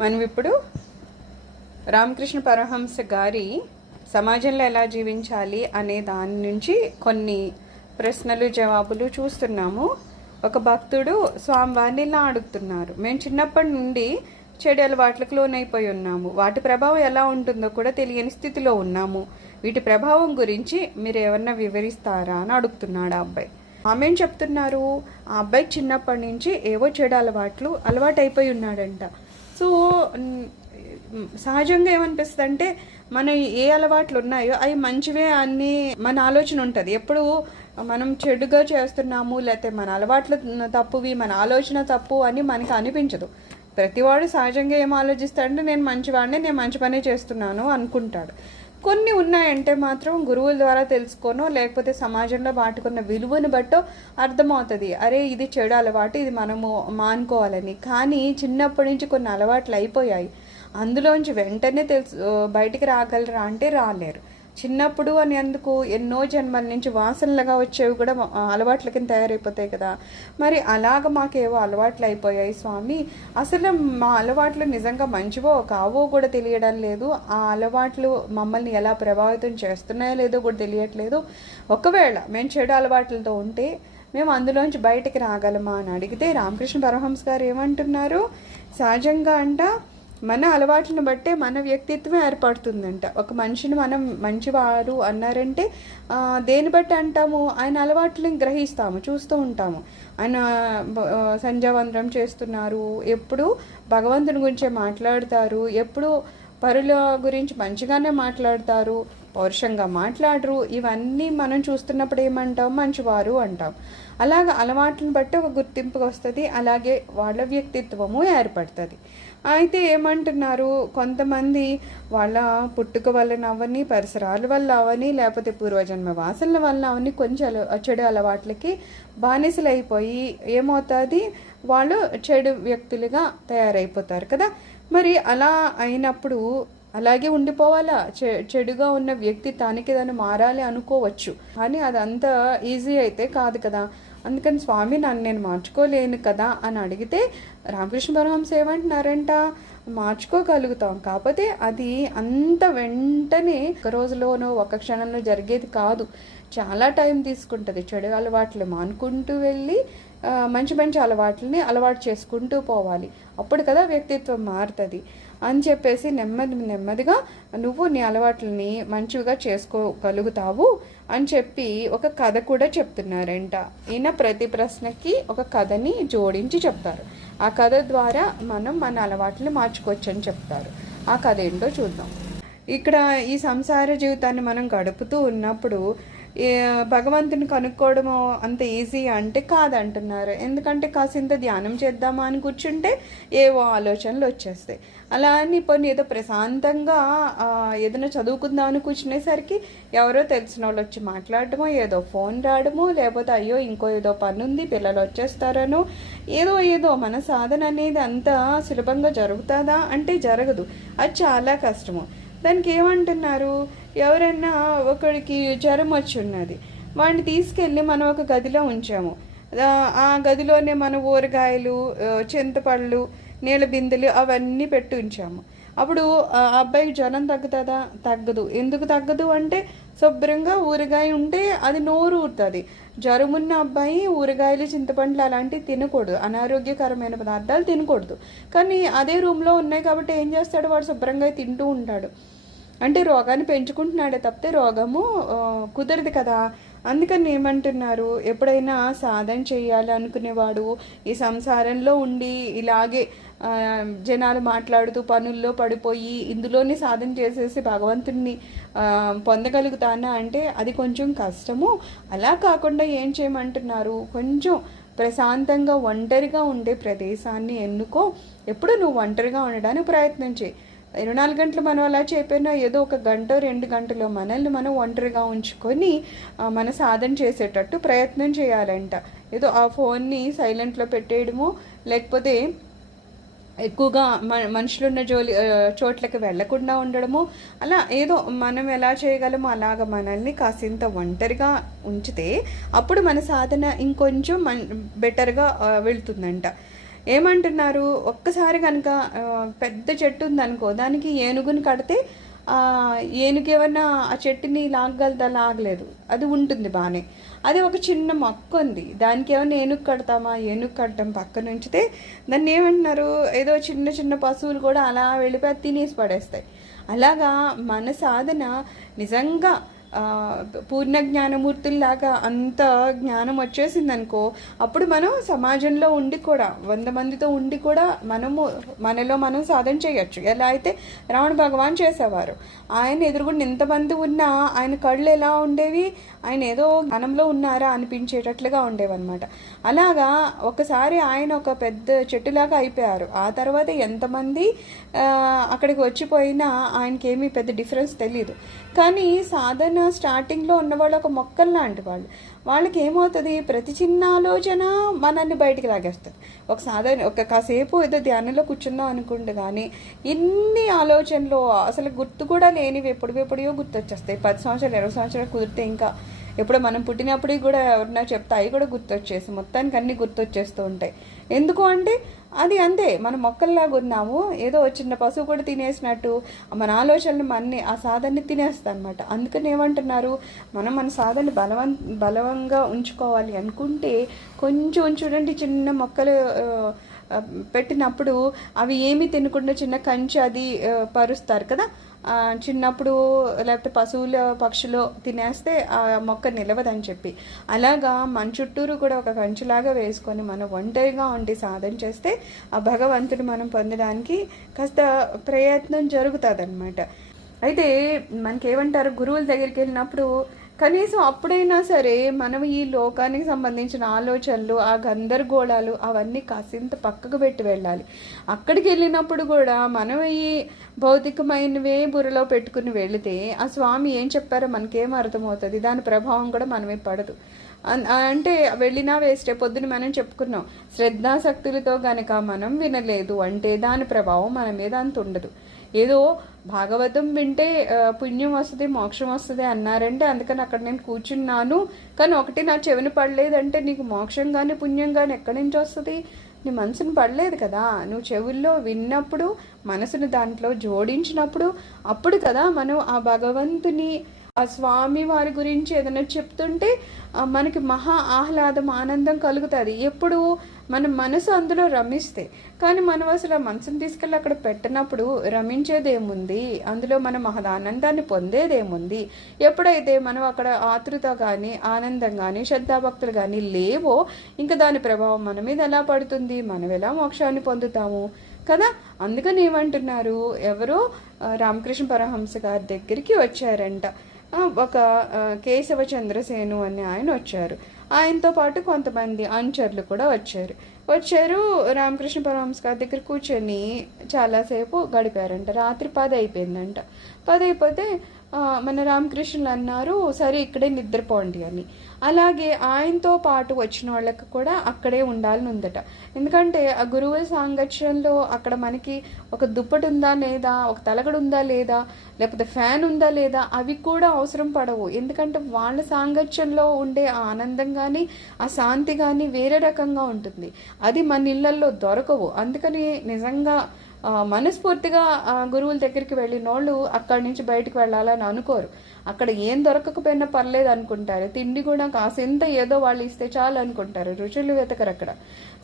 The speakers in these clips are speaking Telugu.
మనం ఇప్పుడు రామకృష్ణ పరమహంస గారి సమాజంలో ఎలా జీవించాలి అనే దాని నుంచి కొన్ని ప్రశ్నలు జవాబులు చూస్తున్నాము. ఒక భక్తుడు స్వామివారిని ఇలా అడుగుతున్నారు, మేము చిన్నప్పటి నుండి చెడు అలవాట్లకు లోనైపోయి ఉన్నాము, వాటి ప్రభావం ఎలా ఉంటుందో కూడా తెలియని స్థితిలో ఉన్నాము, వీటి ప్రభావం గురించి మీరు ఏమన్నా వివరిస్తారా అని అడుగుతున్నాడు ఆ అబ్బాయి. ఆమె ఏం చెప్తున్నారు, ఆ అబ్బాయి చిన్నప్పటి నుంచి ఏవో చెడు అలవాటు అయిపోయి ఉన్నాడంట. సో సహజంగా ఏమనిపిస్తుంది అంటే మన ఏ అలవాట్లు ఉన్నాయో అవి మంచివే అని మన ఆలోచన ఉంటుంది. ఎప్పుడు మనం చెడుగా చేస్తున్నాము లేకపోతే మన అలవాట్లు తప్పువి, మన ఆలోచన తప్పు అని మనకి అనిపించదు. ప్రతివాడు సహజంగా ఏం ఆలోచిస్తాడంటే నేను మంచివాడిని, నేను మంచి పనే చేస్తున్నాను అనుకుంటాడు. కొన్ని ఉన్నాయంటే మాత్రం గురువుల ద్వారా తెలుసుకోనో లేకపోతే సమాజంలో వాటికున్న విలువను బట్టో అర్థమవుతుంది, అరే ఇది చెడు అలవాటు, ఇది మనము మానుకోవాలని. కానీ చిన్నప్పటి నుంచి కొన్ని అలవాట్లు అయిపోయాయి, అందులోంచి వెంటనే బయటికి రాగలరా అంటే రాలేరు. చిన్నప్పుడు అని ఎందుకు, ఎన్నో జన్మల నుంచి వాసనలుగా వచ్చేవి కూడా అలవాట్ల కింద తయారైపోతాయి కదా. మరి అలాగ మాకేవో అలవాట్లు అయిపోయాయి స్వామి, అసలు మా అలవాట్లు నిజంగా మంచివో కావో కూడా తెలియడం లేదు, ఆ అలవాట్లు మమ్మల్ని ఎలా ప్రభావితం చేస్తున్నాయో లేదో కూడా తెలియట్లేదు, ఒకవేళ మేము చెడు అలవాట్లతో ఉంటే మేము అందులోంచి బయటికి రాగలమా అని అడిగితే రామకృష్ణ పరమహంస గారు ఏమంటున్నారు, సహజంగా అంట మన అలవాట్లను బట్టే మన వ్యక్తిత్వం ఏర్పడుతుందంట. ఒక మనిషిని మనం మంచివారు అన్నారంటే దేని బట్టి అంటాము, ఆయన అలవాట్లను గ్రహిస్తాము, చూస్తూ ఉంటాము. ఆయన సంధ్యావందనం చేస్తున్నారు, ఎప్పుడు భగవంతుని గురించే మాట్లాడతారు, ఎప్పుడు పరుల గురించి మంచిగానే మాట్లాడతారు, పౌరుషంగా మాట్లాడరు. ఇవన్నీ మనం చూస్తున్నప్పుడు ఏమంటాం, మంచివారు అంటాం. అలాగ అలవాట్లను బట్టి ఒక గుర్తింపు వస్తుంది, అలాగే వాళ్ళ వ్యక్తిత్వము ఏర్పడుతుంది. అయితే ఏమంటున్నారు, కొంతమంది వాళ్ళ పుట్టుక వలన అవని, పరిసరాల వల్ల అవని, లేకపోతే పూర్వజన్మ వాసనల వల్ల అవని కొంచెం చెడు అలవాట్లకి బానిసలైపోయి ఏమవుతుంది, వాళ్ళు చెడు వ్యక్తులుగా తయారైపోతారు కదా. మరి అలా అయినప్పుడు అలాగే ఉండిపోవాలా? చెడుగా ఉన్న వ్యక్తి తనకి దాన్ని మారాలి అనుకోవచ్చు, కానీ అదంతా ఈజీ అయితే కాదు కదా. అందుకని స్వామి నన్ను నేను మార్చుకోలేను కదా అని అడిగితే రామకృష్ణ పరమహంస ఏమంటున్నారంట, మార్చుకోగలుగుతాం, కాకపోతే అది అంత వెంటనే ఒక రోజులోనో ఒక క్షణంలో జరిగేది కాదు, చాలా టైం తీసుకుంటుంది. చెడు అలవాట్లు మానుకుంటూ వెళ్ళి మంచి మంచి అలవాట్లని అలవాటు చేసుకుంటూ పోవాలి, అప్పుడు కదా వ్యక్తిత్వం మారుతుంది అని చెప్పేసి నెమ్మదిగా నువ్వు నీ అలవాట్లని మంచిగా చేసుకోగలుగుతావు అని చెప్పి ఒక కథ కూడా చెప్తున్నారంట. ఈయన ప్రతి ప్రశ్నకి ఒక కథని జోడించి చెప్తారు, ఆ కథ ద్వారా మనం మన అలవాట్లని మార్చుకోవచ్చు అని చెప్తారు. ఆ కథ ఏంటో చూద్దాం. ఇక్కడ ఈ సంసార జీవితాన్ని మనం గడుపుతూ ఉన్నప్పుడు భగవంతుని కనుక్కోవడము అంత ఈజీ అంటే కాదంటున్నారు. ఎందుకంటే కాసింత ధ్యానం చేద్దామా అని కూర్చుంటే ఏవో ఆలోచనలు వచ్చేస్తాయి. అలా అని పోనీ ఏదో ప్రశాంతంగా ఏదైనా చదువుకుందామని కూర్చునేసరికి ఎవరో తెలిసిన వాళ్ళు వచ్చి మాట్లాడటమో, ఏదో ఫోన్ రావడమో, లేకపోతే అయ్యో ఇంకో ఏదో పని ఉంది పిల్లలు వచ్చేస్తారనో, ఏదో మన సాధన అనేది అంత సులభంగా జరుగుతుందా అంటే జరగదు, అది చాలా కష్టము. దానికి ఏమంటున్నారు, ఎవరన్నా ఒకడికి జ్వరం వచ్చి ఉన్నది, వాడిని తీసుకెళ్ళి మనం ఒక గదిలో ఉంచాము, ఆ గదిలోనే మన ఊరగాయలు, చింతపళ్ళు, నీళ్ళ బిందెలు అవన్నీ పెట్టి ఉంచాము. అప్పుడు ఆ అబ్బాయికి జ్వరం తగ్గుతుందా? తగ్గదు. ఎందుకు తగ్గదు అంటే శుభ్రంగా ఊరగాయ ఉంటే అది నోరు ఊరుతుంది. జ్వరమున్న అబ్బాయి ఊరగాయలు, చింతపండ్లు అలాంటివి తినకూడదు, అనారోగ్యకరమైన పదార్థాలు తినకూడదు. కానీ అదే రూమ్లో ఉన్నాయి కాబట్టి ఏం చేస్తాడు, వాడు శుభ్రంగా తింటూ ఉంటాడు. అంటే రోగాన్ని పెంచుకుంటున్నాడే తప్పితే రోగము కుదరదు కదా. అందుకని ఏమంటున్నారు, ఎప్పుడైనా సాధన చేయాలి అనుకునేవాడు ఈ సంసారంలో ఉండి ఇలాగే జనాలు మాట్లాడుతూ పనుల్లో పడిపోయి ఇందులోనే సాధన చేసేసి భగవంతుడిని పొందగలుగుతానా అంటే అది కొంచెం కష్టము. అలా కాకుండా ఏం చేయమంటున్నారు, కొంచెం ప్రశాంతంగా ఒంటరిగా ఉండే ప్రదేశాన్ని ఎన్నుకో. ఎప్పుడు నువ్వు ఒంటరిగా ఉండడానికి ప్రయత్నం చేయి. 24 గంటలు మనం అలా చెప్పినా ఏదో ఒక గంట 2 గంటలో మనల్ని మనం ఒంటరిగా ఉంచుకొని మన సాధన చేసేటట్టు ప్రయత్నం చేయాలంట. ఏదో ఆ ఫోన్ని సైలెంట్లో పెట్టేయడమో, లేకపోతే ఎక్కువగా మనుషులున్న చోట్లకి వెళ్లకుండా ఉండడము, అలా ఏదో మనం ఎలా చేయగలమో అలాగ మనల్ని కాసింత ఒంటరిగా ఉంచితే అప్పుడు మన సాధన ఇంకొంచెం బెటర్గా వెళ్తుందంట. ఏమంటున్నారు, ఒక్కసారి కనుక పెద్ద చెట్టు ఉందనుకో, దానికి ఏనుగుని కడితే ఏనుగు ఏమన్నా ఆ చెట్టుని లాగగలదా? లాగలేదు, అది ఉంటుంది బాగానే. అదే ఒక చిన్న మొక్క ఉంది, దానికి ఏమన్నా ఏనుగు కడతామా? ఏనుగు కట్టడం పక్కన ఉంచితే దాన్ని ఏమంటున్నారు, ఏదో చిన్న చిన్న పశువులు కూడా అలా వెళ్ళిపోయి తినేసి పడేస్తాయి. అలాగా మన సాధన నిజంగా పూర్ణ జ్ఞానమూర్తుల్లాగా అంత జ్ఞానం వచ్చేసింది అనుకో, అప్పుడు మనం సమాజంలో ఉండి కూడా 100 మందితో ఉండి కూడా మనలో మనం సాధన చేయొచ్చు. ఎలా అయితే రావణ భగవాన్ చేసేవారు. ఆయన ఎదురుగుండా ఎంతమంది ఉన్నా ఆయన కళ్ళు ఎలా ఉండేవి, ఆయన ఏదో జ్ఞానంలో ఉన్నారా అనిపించేటట్లుగా ఉండేవన్నమాట. అలాగా ఒకసారి ఆయన ఒక పెద్ద చెట్టులాగా అయిపోయారు. ఆ తర్వాత ఎంతమంది అక్కడికి వచ్చిపోయినా ఆయనకేమీ పెద్ద డిఫరెన్స్ తెలియదు. కానీ సాధన స్టార్టింగ్లో ఉన్నవాళ్ళు ఒక మొక్కలు లాంటి వాళ్ళకి ఏమవుతుంది, ప్రతి చిన్న ఆలోచన మనల్ని బయటికి లాగేస్తుంది. ఒక కాసేపు ఏదో ధ్యానంలో కూర్చుందాం అనుకుంటే కానీ ఇన్ని ఆలోచనలు అసలు గుర్తు కూడా లేనివి ఎప్పుడో గుర్తొచ్చేస్తాయి. 10 సంవత్సరాలు 20 సంవత్సరాలు కుదిరితే ఇంకా ఎప్పుడో మనం పుట్టినప్పటికి కూడా ఎవరన్నా చెప్తే అవి కూడా గుర్తొచ్చేసి మొత్తానికి అన్నీ గుర్తొచ్చేస్తూ ఉంటాయి. ఎందుకు అంటే అది అంతే, మనం మొక్కల్లాగా ఉన్నాము. ఏదో చిన్న పశువు కూడా తినేసినట్టు మన ఆలోచనలు ఆ సాధనని తినేస్తాయి అనమాట. అందుకని ఏమంటున్నారు, మనం మన సాధనని బలవంగా ఉంచుకోవాలి అనుకుంటే కొంచెం చూడండి, చిన్న మొక్కలు పెట్టినప్పుడు అవి ఏమీ తినకుండా చిన్న కంచె అది పరుస్తారు కదా, చిన్నప్పుడు లేకపోతే పశువులు పక్షులు తినేస్తే ఆ మొక్క నిలవదని చెప్పి, అలాగా మన చుట్టూరు కూడా ఒక కంచులాగా వేసుకొని మనం ఒంటరిగా ఉండి సాధన చేస్తే ఆ భగవంతుడు మనం పొందడానికి కాస్త ప్రయత్నం జరుగుతుంది అనమాట. అయితే మనకేమంటారు, గురువుల దగ్గరికి వెళ్ళినప్పుడు కనీసం అప్పుడైనా సరే మనం ఈ లోకానికి సంబంధించిన ఆలోచనలు, ఆ గందరగోళాలు అవన్నీ కాసింత పక్కకు పెట్టి వెళ్ళాలి. అక్కడికి వెళ్ళినప్పుడు కూడా మనం ఈ భౌతికమైనవే బుర్రలో పెట్టుకుని వెళితే ఆ స్వామి ఏం చెప్పారో మనకేం అర్థమవుతుంది, దాని ప్రభావం కూడా మనమే పడదు. అంటే వెళ్ళినా వేస్టే. పొద్దున మనం చెప్పుకున్నాం, శ్రద్ధాశక్తులతో గనక మనం వినలేదు అంటే దాని ప్రభావం మన మీద అంత ఉండదు. ఏదో భాగవతం వింటే పుణ్యం వస్తుంది, మోక్షం వస్తుంది అన్నారంటే అందుకని అక్కడ నేను కూర్చున్నాను, కానీ ఒకటి నా చెవిని పడలేదంటే నీకు మోక్షం కానీ పుణ్యం కానీ ఎక్కడి నుంచి వస్తుంది? నీ మనసును పడలేదు కదా. నువ్వు చెవుల్లో విన్నప్పుడు, మనసును దాంట్లో జోడించినప్పుడు అప్పుడు కదా మనం ఆ భగవంతుని, ఆ స్వామి వారి గురించి ఏదైనా చెప్తుంటే మనకి మహా ఆహ్లాదం, ఆనందం కలుగుతుంది. ఎప్పుడు మన మనసు అందులో రమిస్తే. కానీ మనం అసలు ఆ మనసుని తీసుకెళ్ళి అక్కడ పెట్టినప్పుడు రమించేదేముంది, అందులో మనం మహదానందాన్ని పొందేదేముంది? ఎప్పుడైతే మనం అక్కడ ఆతృత కానీ ఆనందం కానీ శ్రద్ధాభక్తులు కానీ లేవో ఇంకా దాని ప్రభావం మన మీద ఎలా పడుతుంది, మనం ఎలా మోక్షాన్ని పొందుతాము కదా. అందుకని ఏమంటున్నారు, ఎవరో రామకృష్ణ పరమహంస గారి దగ్గరికి వచ్చారంట. ఒక కేశవ చంద్రసేను అనే ఆయన వచ్చారు. ఆయనతో పాటు కొంతమంది అనుచరులు కూడా వచ్చారు. రామకృష్ణ పరమహంస గారి దగ్గర కూర్చొని చాలాసేపు గడిపారంట. రాత్రి 10 అయిపోయిందంట. 10 అయిపోతే మన రామకృష్ణులు అన్నారు, సరే ఇక్కడే నిద్రపోండి అని. అలాగే ఆయనతో పాటు వచ్చిన వాళ్ళకి కూడా అక్కడే ఉండాలని ఉందట. ఎందుకంటే ఆ గురువుల సాంగత్యంలో అక్కడ మనకి ఒక దుప్పటి ఉందా లేదా, ఒక తలగడు ఉందా లేదా, లేకపోతే ఫ్యాన్ ఉందా లేదా, అవి కూడా అవసరం పడవు. ఎందుకంటే వాళ్ళ సాంగత్యంలో ఉండే ఆ ఆనందం కానీ ఆ శాంతి కానీ వేరే రకంగా ఉంటుంది. అది మన ఇళ్ళల్లో దొరకవు. అందుకని నిజంగా మనస్ఫూర్తిగా గురువుల దగ్గరికి వెళ్ళిన వాళ్ళు అక్కడి నుంచి బయటకు వెళ్ళాలని అనుకోరు. అక్కడ ఏం దొరకకపోయినా పర్లేదు అనుకుంటారు. తిండి కూడా కాసింత ఏదో వాళ్ళు ఇస్తే చాలు అనుకుంటారు, రుచులు వెతకరు అక్కడ.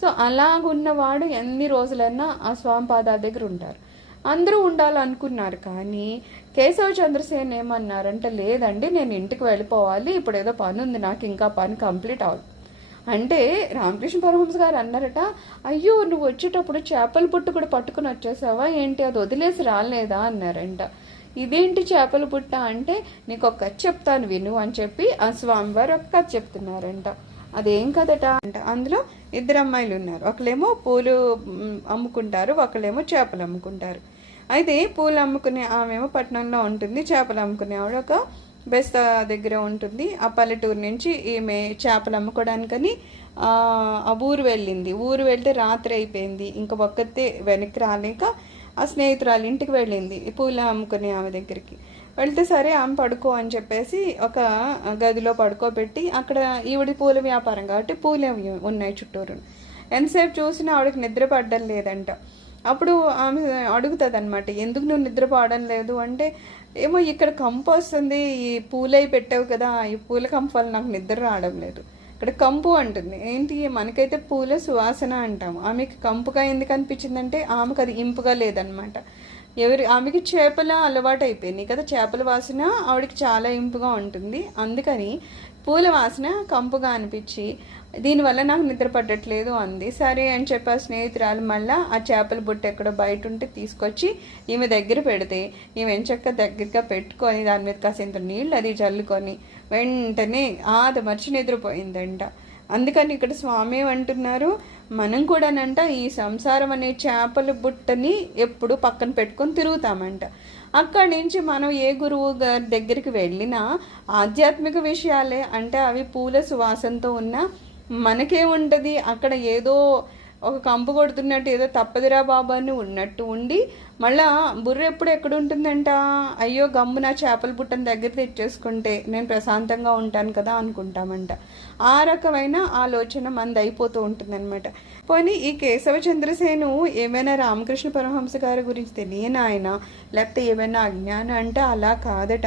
సో అలాగున్నవాడు ఎన్ని రోజులైనా ఆ స్వామి పాదాల దగ్గర ఉంటారు. అందరూ ఉండాలనుకున్నారు. కానీ కేశవ చంద్రసేన్ ఏమన్నారంటే, లేదండి నేను ఇంటికి వెళ్ళిపోవాలి, ఇప్పుడు ఏదో పని ఉంది నాకు, ఇంకా పని కంప్లీట్ అవ్వదు అంటే రామకృష్ణ పరమహంస గారు అన్నారట, అయ్యో నువ్వు వచ్చేటప్పుడు చేపల పుట్టు కూడా పట్టుకుని వచ్చేసావా ఏంటి, అది వదిలేసి రాలేదా అన్నారంట. ఇదేంటి చేపల పుట్ట అంటే, నీకు ఒక కథ చెప్తాను విను అని చెప్పి ఆ స్వామివారు ఒక కథ చెప్తున్నారంట. అదేం కదట అంటే, అందులో 2 అమ్మాయిలు ఉన్నారు. ఒకళ్ళేమో పూలు అమ్ముకుంటారు, ఒకళ్ళేమో చేపలు అమ్ముకుంటారు. అయితే పూలు అమ్ముకునే ఆమెమో పట్టణంలో ఉంటుంది, చేపలు అమ్ముకునే ఆవిడ ఒక బెస్త దగ్గర ఉంటుంది. ఆ పల్లెటూరు నుంచి ఈమె చేపలు అమ్ముకోవడానికని ఆ ఊరు వెళ్ళింది. ఊరు వెళ్తే రాత్రి అయిపోయింది. ఇంకా ఒక్కతే వెనక్కి రాలేక ఆ స్నేహితురాలు ఇంటికి వెళ్ళింది పూలు అమ్ముకునే ఆమె దగ్గరికి. వెళ్తే సరే ఆమె పడుకో అని చెప్పేసి ఒక గదిలో పడుకోబెట్టి, అక్కడ ఈవిడి పూల వ్యాపారం కాబట్టి పూలు ఉన్నాయి చుట్టూరు. ఎంతసేపు చూసినా ఆవిడకి నిద్ర పడ్డం లేదంట. అప్పుడు ఆమె అడుగుతుంది అనమాట, ఎందుకు నువ్వు నిద్రపోవడం లేదు అంటే, ఏమో ఇక్కడ కంపు వస్తుంది, ఈ పూలై పెట్టావు కదా, ఈ పూల కంపు వల్ల నాకు నిద్ర రావడం లేదు. ఇక్కడ కంపు అంటుంది. ఏంటి, మనకైతే పూల సువాసన అంటాము, ఆమెకి కంపుగా ఎందుకు అనిపించిందంటే ఆమెకు అది ఇంపుగా లేదనమాట. ఆమెకి చేపల అలవాటు అయిపోయింది కదా, చేపల వాసన ఆవిడకి చాలా ఇంపుగా ఉంటుంది. అందుకని పూల వాసన కంపుగా అనిపించి దీనివల్ల నాకు నిద్ర పట్టట్లేదు అంది. సరే అని చెప్పి ఆ స్నేహితురాలు మళ్ళీ ఆ చేపల బుట్ట ఎక్కడో బయట ఉంటే తీసుకొచ్చి ఈమె దగ్గర పెడితే ఈమె ఎంచక్క దగ్గరగా పెట్టుకొని దాని మీద కాసేంత నీళ్ళు అది చల్లుకొని వెంటనే అది మర్చి నిద్రపోయిందంట. అందుకని ఇక్కడ స్వామి అంటున్నారు, మనం కూడానంట ఈ సంసారం అనే చేపల బుట్టని ఎప్పుడు పక్కన పెట్టుకొని తిరుగుతామంట. అక్కడి నుంచి మనం ఏ గురువు గారి దగ్గరికి వెళ్ళినా ఆధ్యాత్మిక విషయాలే, అంటే అవి పూల సువాసనతో ఉన్న మనకేముంటుంది, అక్కడ ఏదో ఒక కంపు కొడుతున్నట్టు ఏదో తప్పదిరా బాబా అని ఉన్నట్టు ఉండి మళ్ళా బుర్ర ఎప్పుడు ఎక్కడ ఉంటుందంట, అయ్యో గమ్ము నా చేపల బుట్టని దగ్గర తెచ్చేసుకుంటే నేను ప్రశాంతంగా ఉంటాను కదా అనుకుంటామంట. ఆ రకమైన ఆలోచన మనది అయిపోతూ ఉంటుందన్నమాట. పోనీ ఈ కేశవ చంద్రసేను ఏమైనా రామకృష్ణ పరమహంస గారి గురించి తెలియని ఆయన, లేకపోతే ఏమైనా అజ్ఞానం అంటే అలా కాదట.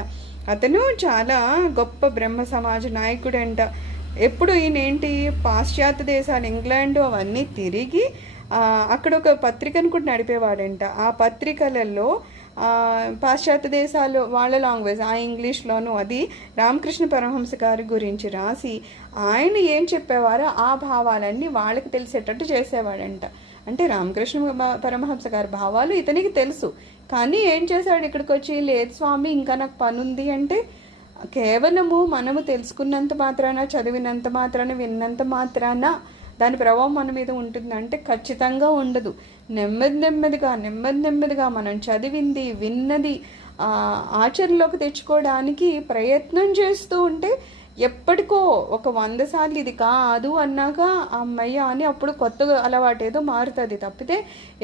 అతను చాలా గొప్ప బ్రహ్మ సమాజ నాయకుడంట. ఎప్పుడు ఈయనేంటి పాశ్చాత్య దేశాలు ఇంగ్లాండ్ అవన్నీ తిరిగి అక్కడ ఒక పత్రికను కూడా నడిపేవాడంట. ఆ పత్రికలలో పాశ్చాత్య దేశాలు వాళ్ళ లాంగ్వేజ్ ఆ ఇంగ్లీష్లోనూ అది రామకృష్ణ పరమహంస గారి గురించి రాసి ఆయన ఏం చెప్పేవారో ఆ భావాలన్నీ వాళ్ళకి తెలిసేటట్టు చేసేవాడంట. అంటే రామకృష్ణ పరమహంస గారి భావాలు ఇతనికి తెలుసు, కానీ ఏం చేశాడు, ఇక్కడికి వచ్చి లేదు స్వామి ఇంకా నాకు పని ఉంది అంటే, కేవలము మనము తెలుసుకున్నంత మాత్రాన, చదివినంత మాత్రాన, విన్నంత మాత్రాన దాని ప్రభావం మన మీద ఉంటుందంటే ఖచ్చితంగా ఉండదు. నెమ్మదిగా మనం చదివింది విన్నది ఆచరణలోకి తెచ్చుకోవడానికి ప్రయత్నం చేస్తూ ఉంటే ఎప్పటికో ఒక 100 సార్లు ఇది కాదు అన్నాక అమ్మయ్య అని అప్పుడు కొత్త అలవాటు ఏదో మారుతుంది. తప్పితే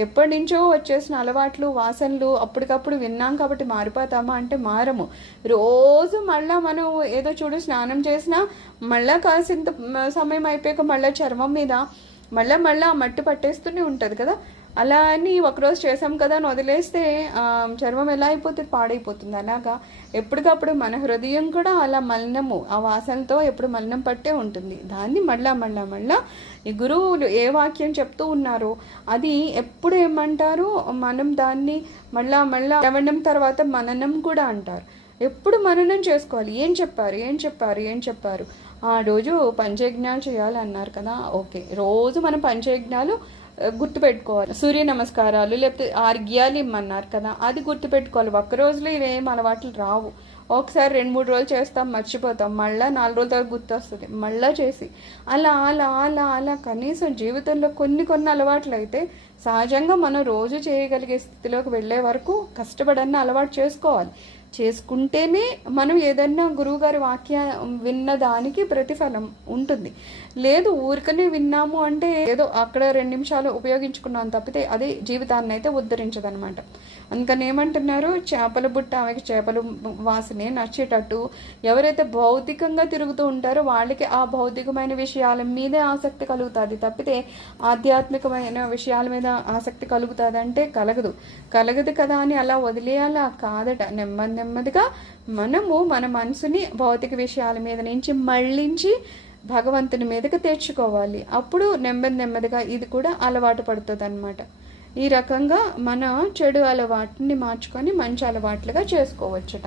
ఎప్పటి నుంచో వచ్చేసిన అలవాట్లు వాసనలు అప్పటికప్పుడు విన్నాం కాబట్టి మారిపోతామా అంటే మారము. రోజు మళ్ళీ మనం ఏదో చూడు స్నానం చేసినా మళ్ళీ కాసింత సమయం అయిపోయాక మళ్ళీ చర్మం మీద మళ్ళీ మట్టి పట్టేస్తూనే ఉంటుంది కదా. అలా అని ఒకరోజు చేసాం కదా అని వదిలేస్తే చర్మం ఎలా అయిపోతుంది, పాడైపోతుంది. అలాగా ఎప్పటికప్పుడు మన హృదయం కూడా అలా మలినము, ఆ వాసనతో ఎప్పుడు మలినం పట్టే ఉంటుంది. దాన్ని మళ్ళా ఈ గురువులు ఏ వాక్యం చెప్తూ ఉన్నారో అది ఎప్పుడు ఏమంటారు, మనం దాన్ని మళ్ళా శ్రవణం తర్వాత మననం కూడా అంటారు. ఎప్పుడు మననం చేసుకోవాలి, ఏం చెప్పారు. ఆ రోజు పంచయజ్ఞాలు చేయాలి అన్నారు కదా, ఓకే, రోజు మనం పంచయజ్ఞాలు గుర్తుపెట్టుకోవాలి. సూర్య నమస్కారాలు లేకపోతే ఆర్గ్యాలు ఇమ్మన్నారు కదా, అది గుర్తుపెట్టుకోవాలి. ఒక్క రోజులో ఇవేం అలవాట్లు రావు. ఒకసారి 2-3 రోజులు చేస్తాం, మర్చిపోతాం, మళ్ళీ 4 రోజుల తర్వాత గుర్తొస్తుంది, మళ్ళీ చేసి అలా కనీసం జీవితంలో కొన్ని అలవాట్లు అయితే సహజంగా మనం రోజు చేయగలిగే స్థితిలోకి వెళ్ళే వరకు కష్టపడన్న అలవాటు చేసుకోవాలి. చేసుకుంటేనే మనం ఏదన్నా గురువుగారి వాక్య విన్న దానికి ప్రతిఫలం ఉంటుంది. లేదు ఊరికనే విన్నాము అంటే ఏదో అక్కడ 2 నిమిషాలు ఉపయోగించుకున్నాం తప్పితే అది జీవితాన్ని అయితే ఉద్ధరించదనమాట. అందుకని ఏమంటున్నారు, చేపల బుట్ట ఆమెకి చేపల వాసనే నచ్చేటట్టు ఎవరైతే భౌతికంగా తిరుగుతూ ఉంటారో వాళ్ళకి ఆ భౌతికమైన విషయాల మీదే ఆసక్తి కలుగుతుంది తప్పితే ఆధ్యాత్మికమైన విషయాల మీద ఆసక్తి కలుగుతుంది అంటే కలగదు కదా అని అలా వదిలేయాలా కాదట. నెమ్మదిగా మనము మన మనసుని భౌతిక విషయాల మీద నుంచి మళ్ళించి భగవంతుని మీదకి తెచ్చుకోవాలి. అప్పుడు నెమ్మదిగా ఇది కూడా అలవాటు పడుతుంది అనమాట. ఈ రకంగా మన చెడు అలవాటుని మార్చుకొని మంచి అలవాట్లుగా చేసుకోవచ్చుట.